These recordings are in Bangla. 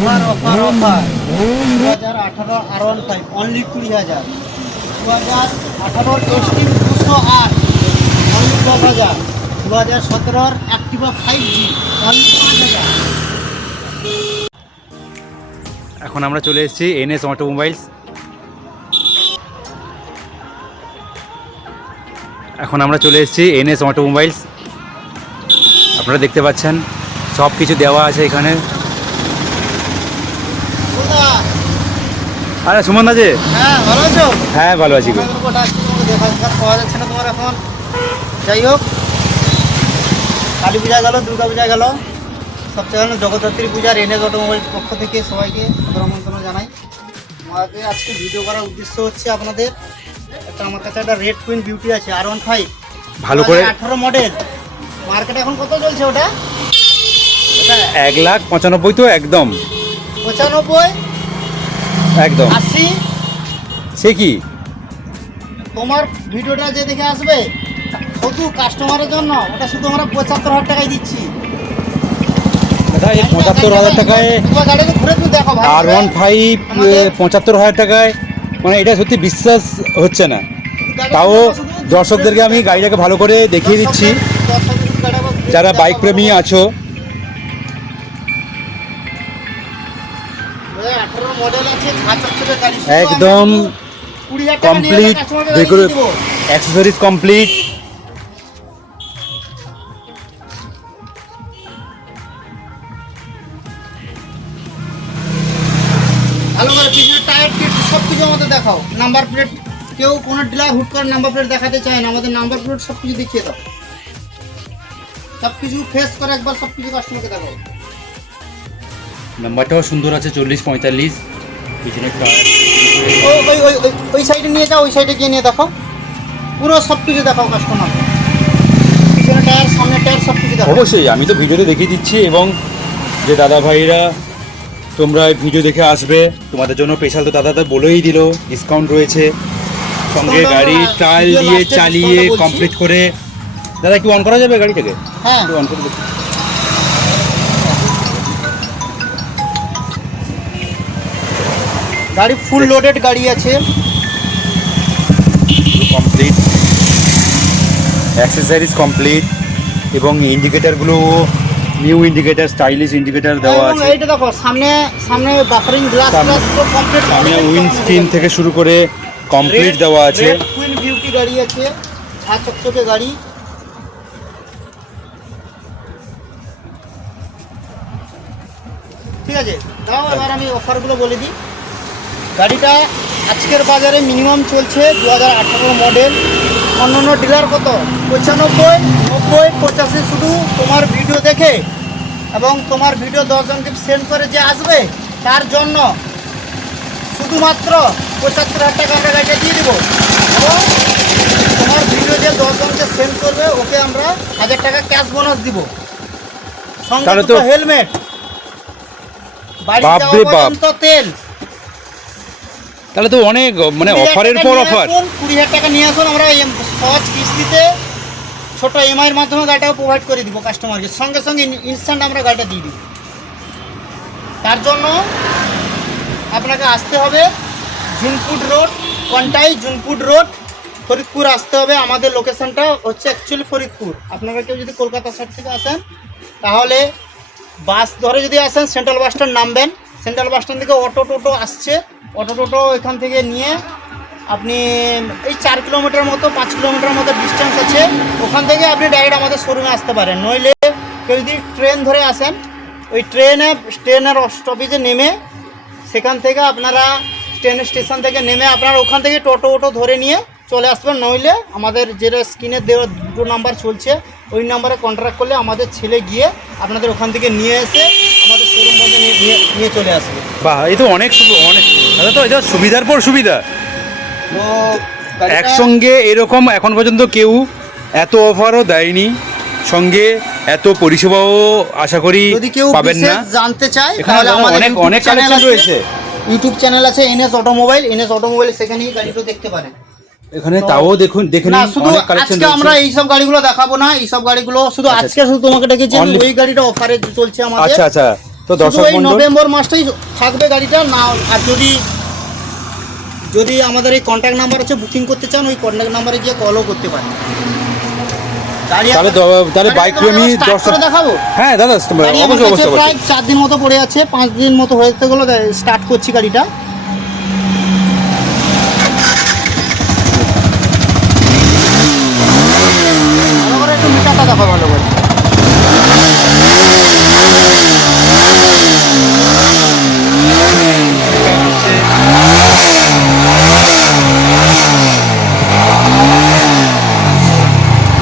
Offer offer offer 2018 R15 only 20,000, 2018 extreme 208 only 10,000, 2017 Activa 5G only 5,000। এখন আমরা চলে এসেছি এনএস অটোমোবাইলস। আপনারা দেখতে পাচ্ছেন সব কিছু দেওয়া আছে এখানে। আরে সুমন দা যে, হ্যাঁ ভালো আছো? হ্যাঁ ভালো আছি গো। দেখা সাক্ষাৎ পাওয়া যাচ্ছে না তোমার এখন। যাই হোক, কালী পূজা গেল, দুর্গা পূজা গেল, সবচেয়ে ভালো জগদ্ধাত্রী পূজার এনএস অটোমোবাইল পক্ষ থেকে সবাইকে সাদর আমন্ত্রণ জানাই। আমাকে আজকে ভিডিও করার উদ্দেশ্য হচ্ছে আপনাদের আমার কাছে একটা রেড কুইন বিউটি আছে R15 ভালো করে 18 মডেল। মার্কেটে এখন কত চলছে ওটা? 1,95,000 তো একদম 95, একদম 80। সে কি তোমার ভিডিওটা যে দেখে আসবে শুধু কাস্টমারের জন্য ওটা শুধু আমরা 75,000 টাকায় দিচ্ছি। দাদা এই 75,000 টাকায় তোমার গাড়িতে ঘুরে তুমি দেখো ভাই। R15 75,000 টাকায়, মানে এটা সত্যি বিশ্বাস হচ্ছে না। তাও দর্শকদেরকে আমি গাড়িটাকে ভালো করে দেখিয়ে দিচ্ছি, যারা বাইক প্রেমী আছো। 18 মডেল আছে, ঝাঁচকচকে গাড়ি, একদম 20,000 টাকা নিয়ে কমপ্লিট, কাস্টমারকে যেগুলো দেবো। Accessories complete. ভালো করে পিছনের টায়ার টিট সব কিছু আমাদের দেখাও। নাম্বার প্লেট, কেউ কোনো ডিলার হুট করে নাম্বার প্লেট দেখাতে চায় না, আমাদের নাম্বার প্লেট সব কিছু দেখিয়ে দাও। সব কিছু ফেস করে একবার সব কিছু কাস্টমারকে দেখাও। নাম্বারটাও সুন্দর আছে, 40-45। পিছনের টায়ার ওই ওই ওই ওই ওই সাইডে নিয়ে যাও, ওই সাইডে গিয়ে নিয়ে দেখো, পুরো সব কিছু দেখাও কাস্টমার। পিছনের টায়ার, সামনের টায়ার সব কিছু দেখাও। অবশ্যই আমি তো ভিডিওতে দেখিয়ে দিচ্ছি, এবং যে দাদা ভাইরা তোমরা ভিডিও দেখে আসবে, তোমাদের জন্য স্পেশাল তো দাদা তো বলেই দিল ডিসকাউন্ট রয়েছে, সঙ্গে গাড়ি ট্রায়াল দিয়ে চালিয়ে কমপ্লিট করে। দাদা কি অন করা যাবে গাড়িটাকে? হ্যাঁ, অন করে দেখি। গাড়ি ফুল লোডেড গাড়ি আছে, কমপ্লিট অ্যাক্সেসরিজ কমপ্লিট, এবং ইন্ডিকেটারগুলো নিউ ইন্ডিকেটার, স্টাইলিশ ইন্ডিকেটার দেওয়া এবং আছে। এইটা দেখো সামনে সামনে বাফারিং গ্লাস গ্লাস তো কমপ্লিট। সামনে উইন্ড স্ক্রিন থেকে শুরু করে কমপ্লিট দেওয়া আছে। রেড কুইন বিউটি গাড়ি আছে, ঝাঁচকচকে গাড়ি। ঠিক আছে, দাও এবার আমি অফারগুলো বলে দিই। গাড়িটা আজকের বাজারে মিনিমাম চলছে 2018 মডেল। অন্যান্য ডিলার কত 95, 90, 85। শুধু তোমার ভিডিও দেখে এবং তোমার ভিডিও 10 জনকে সেন্ড করে যে আসবে তার জন্য শুধুমাত্র 75,000 টাকা আমরা গাড়িটা দিয়ে দেবো। এবং তোমার ভিডিও যে 10 জনকে সেন্ড করবে ওকে আমরা 1,000 টাকা ক্যাশ বোনাস দিব, সঙ্গে তো হেলমেট, বাড়ি বাপ যাওয়া রে বাপ। পর্যন্ত তেল। তাহলে তো অনেক, মানে অফারের পর অফার। 20,000 টাকা নিয়ে আসুন, আমরা সহজ কিস্তিতে ছোট EMI-এর মাধ্যমে গাড়িটা প্রোভাইড করে দিব কাস্টমারকে, সঙ্গে সঙ্গে ইনস্ট্যান্ট আমরা গাড়িটা দিয়ে দিব। তার জন্য আপনাকে আসতে হবে জুনপুর রোড, কন্টাই জুনপুর রোড, ফরিদপুর আসতে হবে। আমাদের লোকেশনটা হচ্ছে অ্যাকচুয়ালি ফরিদপুর। আপনারা কেউ যদি কলকাতা সাইড থেকে আসেন তাহলে বাস ধরে যদি আসেন সেন্ট্রাল বাস স্ট্যান্ড নামবেন। সেন্ট্রাল বাস স্ট্যান্ড থেকে অটো টোটো আসছে, অটো টোটো এখান থেকে নিয়ে আপনি এই 4 কিলোমিটার মতো 5 কিলোমিটার মতো ডিস্টেন্স আছে, ওখান থেকে আপনি ডাইরেক্ট আমাদের শোরুমে আসতে পারেন। নইলে কেউ যদি ট্রেন ধরে আসেন, ওই ট্রেনের স্টপেজে নেমে সেখান থেকে আপনারা ট্রেনের স্টেশন থেকে নেমে আপনারা ওখান থেকে টোটো ধরে নিয়ে চলে আসবেন। নইলে আমাদের যেটা স্ক্রিনে দেওয়া 2 নাম্বার চলছে ওই নাম্বারে কন্ট্যাক্ট করলে আমাদের ছেলে গিয়ে আপনাদের ওখান থেকে নিয়ে এসে আমাদের শোরুম মধ্যে নিয়ে চলে আসবে। বাহ, এই তো অনেক অনেক দাদা, তো এটা সুবিধার পর সুবিধা। তো একসঙ্গে এরকম এখন পর্যন্ত কেউ এত অফারও দেয়নি, সঙ্গে এত পরিষেবাও আশা করি যদি কেউ পাবেন না। জানতে চায় এখানে তাহলে আমাদের অনেক অনেক চ্যানেল কালেকশন রয়েছে। ইউটিউব চ্যানেল আছে এনএস অটোমোবাইল, সেখানেই গাড়িটা দেখতে পারেন। এখানে তাও দেখুন, দেখে না নিন, শুধু অনেক কালেকশন আজকে আমরা এই সব গাড়িগুলো দেখাবো না, এই সব গাড়িগুলো শুধু আজকে শুধু তোমাকে ডেকেছি, Only- ওই গাড়িটা অফারে চলছে আমাদের। আচ্ছা আচ্ছা, তো শুধু দর্শক এই বন্ধু, নভেম্বর মাসটাই থাকবে গাড়িটা না। আর যদি আমাদের এই কন্ট্যাক্ট নাম্বার আছে, বুকিং করতে চান ওই কন্ট্যাক্ট নাম্বারে গিয়ে কলও করতে পারেন। তাহলে বাইক প্রেমী দর্শক, দেখাবো। হ্যাঁ দাদা গাড়ি আমার অবশ্যই কাছে অবশ্যই প্রায় 4 দিন মতো পড়ে আছে, 5 দিন মতো হতে গেলো স্টার্ট করছি গাড়িটা। ভালো করে একটু মিটারটা দেখো ভালো করে।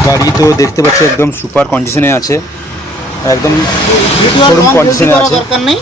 গাড়ি তো দেখতে পাচ্ছ একদম সুপার কন্ডিশনে আছে, একদম ভিডিও শোরুম লং কন্ডিশনে করার আছে। দরকার নেই।